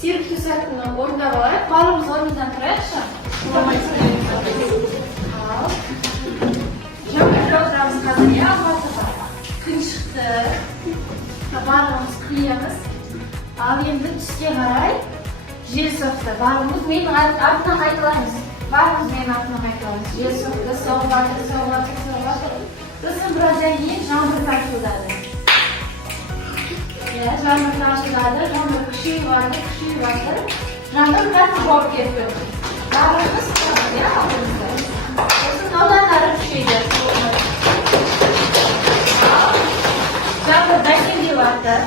серік төсәтіні орындап алайық. Барлығымыз орнымыздан тұрайықшы. Жаңбырда отырамыз қазір, иә, алғасы күн шықты. Барлығымыз күлеміз. Ал енді түске қарай жел соқты. Барлығымыз менің артынан қайталаймыз. Барлығымыз менің артынан қайталаймыз. Жел соқты, соғып жатыр. Сосын біраздан кейін жаңбыр тартылдады. Жаңбыр тартылдады, жаңбыр күшейіп жатыр. Жаңбыр қатты болып кетті. Барлығымыз алдымызда. Сосын одан ары күшейді. Жаңбыр бәсеңдеп жатыр.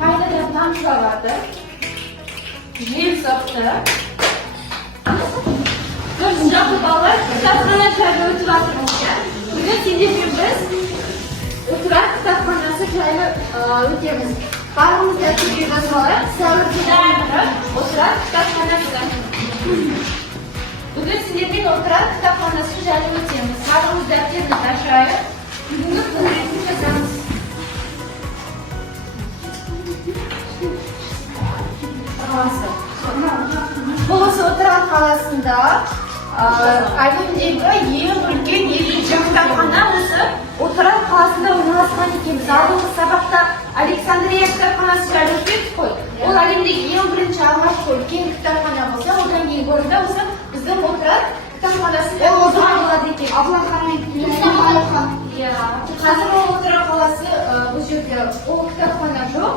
Қайтадан тамшылап жатыр. Жел соқты. Жақсы балалар, кітапхана жайлы өтіп жатырмыз. Бүгін сендермен біз отырар кітапханасы жайлы өтеміз. Барлығымыз дәптерге жазып алайық. Сәуірдің 10-ы отырар кітапханасы. Бүгін сендермен отырар кітапханасы жайлы өтеміз. Барлығымыз дәптерді ашайық. Бүгінгі күнделікті жазамыз. Бұл осы отырар қаласында әлемдегі ең үлкен екінші кітапхана осы отырар қаласында орналасқан екенбіз. Алдыңғы сабақта Александрия кітапханасы жайлы өтедік қой. Ол әлемдегі ең бірінші алғашқы үлкен кітапхана болса, одан кейін орында осы біздің отырар кітапханасы болады екен. Қазір ол отырар қаласы бұл жерде ол кітапхана жоқ.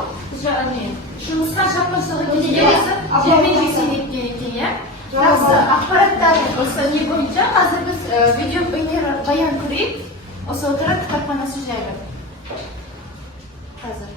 Жұмысқа шақырсығы кезде жермен жексенеткен екен. Жақсы ақпараттар осы не бойынша қазір біз видео баян көрейік. Осы отырар кітапханасы жайлы. Қазір.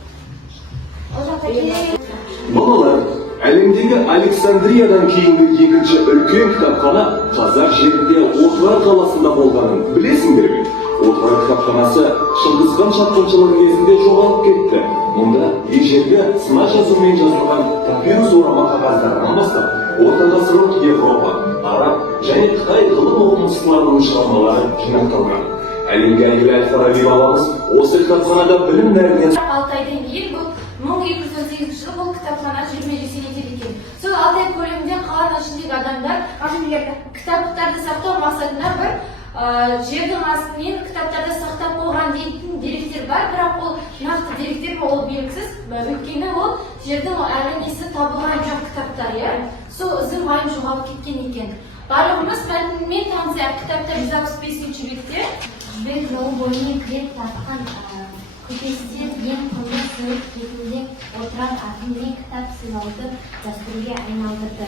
Балалар, әлемдегі Александриядан кейінгі екінші үлкен кітапхана қазақ жерінде отырар қаласында болғанын білесіңдер ме? Отырар кітапханасы Шыңғысхан шапқыншылығы кезінде жоғалып кетті. Мұнда ежелгі сына жазумен жазылған папирус орама қағаздарынан бастап, орта ғасырлық Европа, Араб және Қытай ғылым оқымыстыларының шығармалары жинақталған. Әлемге әйгілі Әл-Фараби бабамыз осы кітапханада білім нәрінен 6 айдан кейін бұл 1218 жылы бұл кітапхана жермен жексенетеді екен. Сол 6 ай көлемінде қаланың ішіндегі адамдар кітаптарды сақтау мақсатында бір жердің астымен кітаптарды сақтап қойған дейтін деректер бар, бірақ ол нақты деректер ол белгісіз. Өйткені ол жердің әлі несі табылған жоқ кітаптар, сол ізі майым жоғалып кеткен екен. Барлығымыз мәтінмен танысайық. Кітапта 165-ші бетте жібек жолы бойымен кіреп тартқан көпестер ең құнды сыйлық ретінде отырар атымен кітап сыйлауды дәстүрге айналдырды.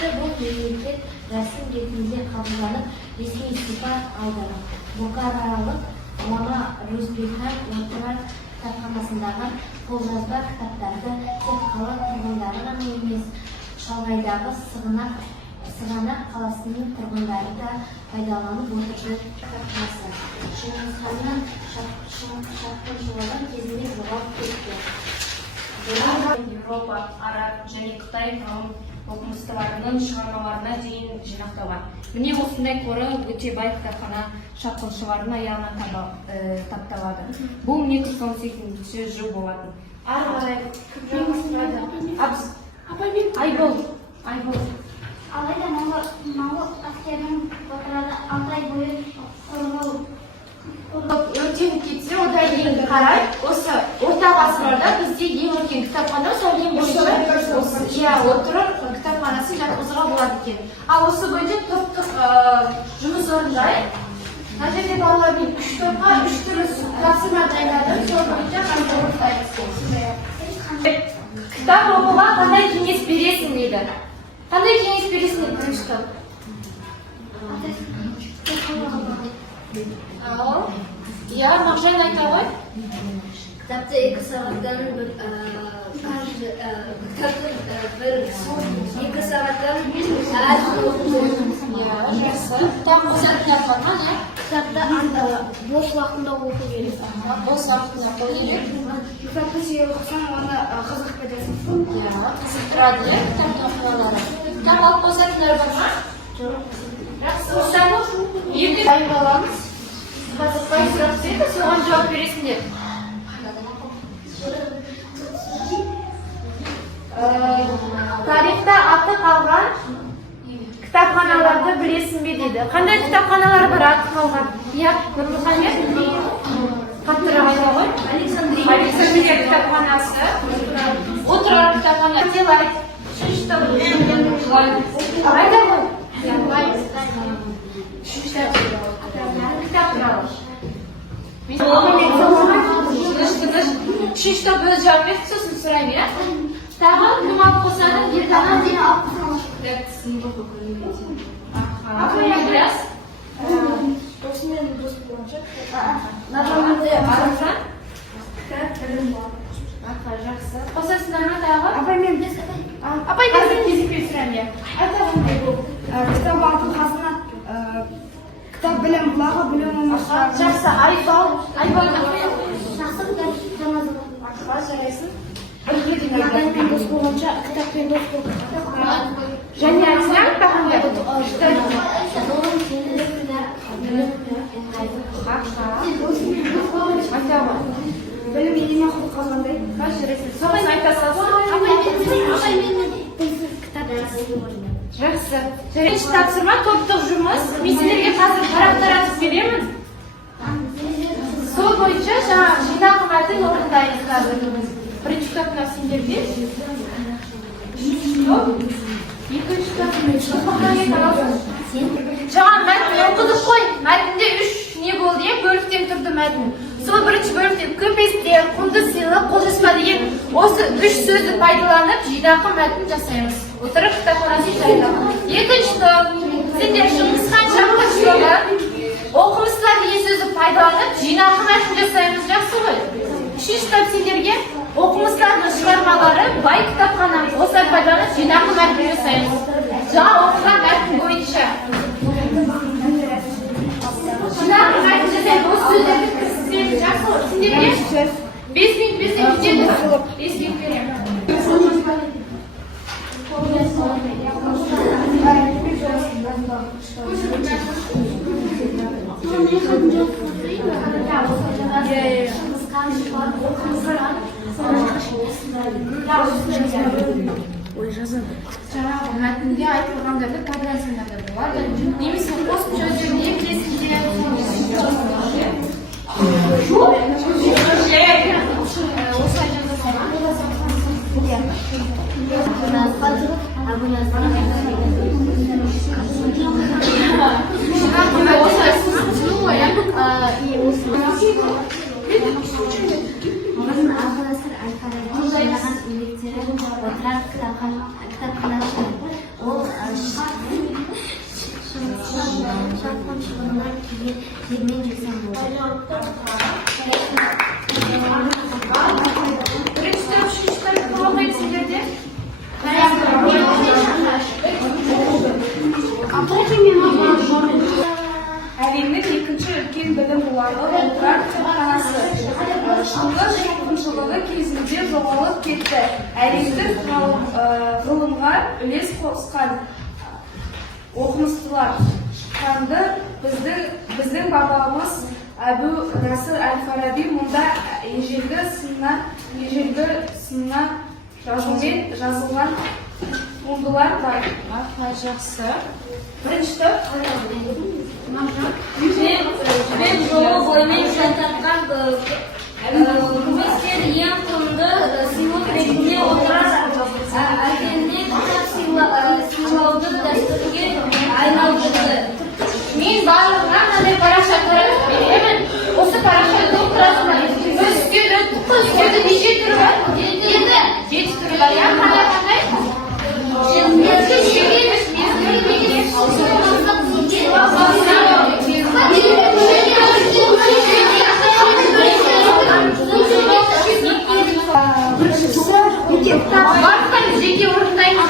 Тіпті бұл мемлекет рәсім ретінде қабылданып, ресми сипат алды. Бұқаралық ғұлама Рузбекхан отырар кітапханасындағы қолжазба кітаптарды тек қала тұрғындары ғана емес, шалғайдағы Сығанақ қаласының тұрғындары да пайдаланып отырған кітапханасы. Шыңғысханның шапқыншылығы кезінде жоғалып кетті. Европа, Араб және Қытай ғылым оқымыстыларының шығармаларына дейін жинақталған. Міне осындай қоры өте бай кітапхана шапқыншылардың аяғынан тапталады. Бұл 1918 жыл болатын. Ары қарай Айбол. Алайда моңғол әскерінің отырарды 6 ай бойы қорғау өртеніп кетсе, одан кейін қарай осы орта ғасырларда бізде ең үлкен кітапхана ең бірінші отырар кітапханасы жатқызуға болады екен. Ал осы бойынша топтық жұмыс орындайық. Мына жерде балалармен 3 топқа 3 түрлі тапсырма дайындадым. Сол бойынша кітап оқуға қандай кеңес бересің дейді. Қандай кеңес бересің дейді бірінші топ? Мағжан айта ғой. Кітапты 2 сағаттан Кітапты бос уақытында оқу керек. Бос уақытында оқу керек. Кітапты сүйе оқысаң, оны қызық көресің. Қызықтырады, кітаптың оқиғалары. Кітап алып қосатындар бар ма? Жоқ. Осыны енді дайын боламыз. Қазықпай сұрақ түседі, соған жауап бересіңдер. Tarixda аты қалған kitapxonalarni bilasizmi dedi. Qanday kitapxonalar bor ati qolgan? Ya, Nurmuhammad qattiqroq ayta qo'y. Aleksandriya kitapxonasi, O'tirar kitapxonasi. Ayta qo'y. Shishta bo'lajak so'zini so'raymi? Tag'in nima qo'sadi? Yerdan Apa yang beras? Apa yang fizik ya? Kitap altın hasına kitap bilen bulağı bilen olmuşlar. Жақсы, айбал Жақсы kitap tanıdım. жарайсың. Madem dost olunca kitap ben dost oldum. Және айтсаң тағында. Benim elime kul kazandı. Соны айта салсаң. Жақсы. Бірінші тапсырма топтық жұмыс. Мен сіздерге қазір таратып беремін. Сол бойынша жаңағы жинақ мәтін орындаймыз қазір. Бірінші кітапта сендерде. Екінші кітапта. Жаңа мәтін оқыдық қой. Мәтінде 3 не болды е? Бөліктен тұрды мәтін. Сол бірінші бөлікте көпестер, құнды сыйлық, қолжазба деген осы 3 сөзді пайдаланып жинақы мәтін жасаймыз. Отырып кітапханасы жайлап. Екінші топ, сендер Шыңғысхан Шапқыншылығы оқымыстылар деген сөзді пайдаланып жинақы мәтін жасаймыз. Жақсы ғой. Үшінші топ сендерге оқымыстардың шығармалары бай кітапхананы осылай пайдаланып жинақы мәтін жасаймыз. Жаңа оқыған мәтін бойынша. Жинақы мәтін жасаймыз. Осы сөздерді кіргіземіз. Жақсы ғой. Сендерге 5 минут жетеді. 5 минут беремін. Жаңағы мәтінде айтылғандарды пайдалансаңдар да болады. Немесе қосымша сөздерді екілесінде Әлемнің екінші үлкен білім бұлағы Отырар кітапханасы. Шыңғыс шапқыншылығы кезінде жоғалып кетті. Әлемдік ғылымға үлес қосқан оқымыстылар шыққанды біздің бабамыз Әбу Насыр әл-Фараби мұнда ежелгі сыннан жазылған туындылар бар. Жақсы. Бірінші топ. Жібек жолы бойымен жан тартқан күмістер ең құнды сыйлық ретінде Отырар әлеміне кітап сыйлауды дәстүрге айналдырды. Мен барлығына мынандай параша таратып беремін. Осы парашаны толтырасыңдар. Үстеді неше түрі бар? 7 түрі бар. Қандай? Барлықтан жеке орындаймыз.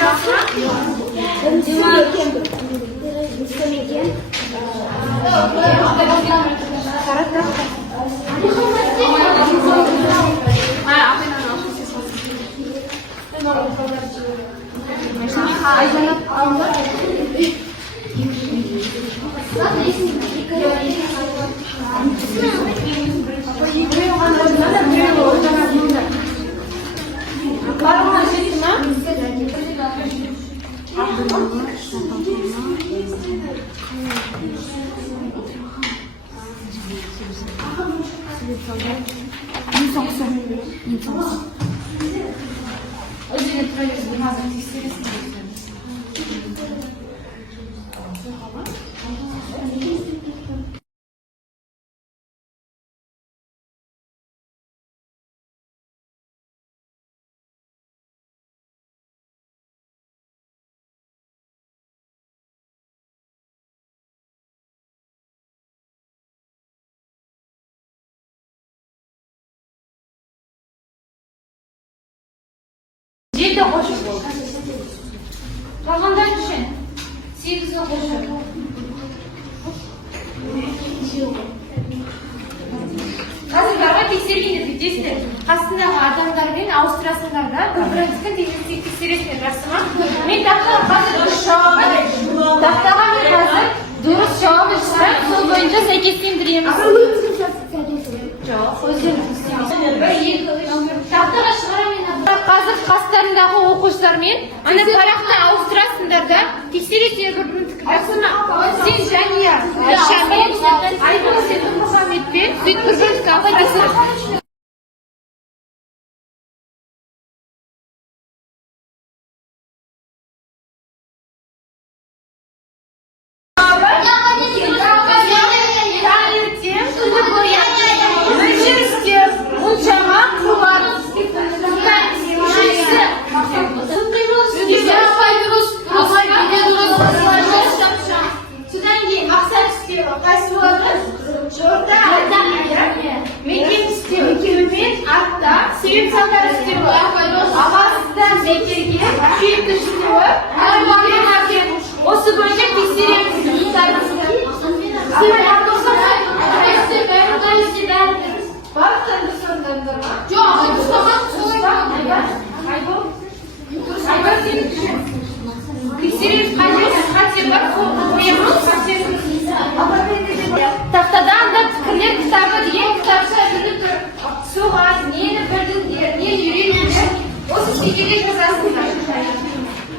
Барлығына жетті ма? Өзіне тұра берсін, қазір тексересің. Жеті қошыр болды. Қалғандар үшін 8-ге қошыр. Қазір тексергенде бүйтесіңдер. Қасындағы адамдармен ауыстырасыңдар да, бір-біріңізді тексересіңдер, жақсы ма? Мен тақтаға қазір дұрыс жауабы шығарып, сол бойынша сәйкестендіреміз. Жоқ, өздеріңіз істейміз. 1, 2, 3. Тақтаға шығарамын. Қазір қастарындағы оқушылармен ана парақты ауыстырасыңдар да, тексересіңдер бір-бірін жақсы ма? Сен Жәния, Айшамен, Айгүл сен Мұхаммедпен сөйтіп бір-бірін ауыстырасыңдар. Себеп салдар істеуі, ағасыздан бекерге, сүйікті жүруі, осы бойынша тексереміз. Тақтада анда пікірлер кітабы деген кітапша жүріп тұр. Соғаз, нені білдіңдер, не үйреніңдер, осы шекеге жазасыңдар.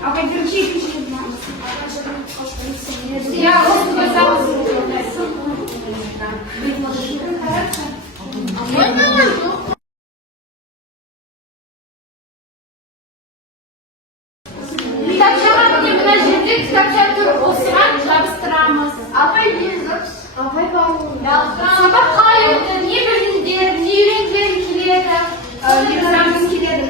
Апай, бірінші екінші. Я осы көзамыз. Кітапшаға мына жерде кітапша тұр, осыған жабыстырамыз. Апай, Апай бағылың. Сабақ қалай өтті, не білдіңдер, не үйренгілер келеді, үйренгілеріміз келеді.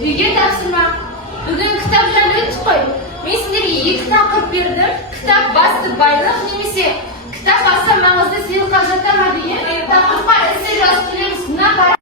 Үйге тапсырма. Бүгін кітаптан өттік қой. Мен сіздерге 2 тақырып бердім. Кітап басты байлық немесе кітап аса маңызды сыйлыққа жатар ма деген тақырыпқа эссе жазып келеміз.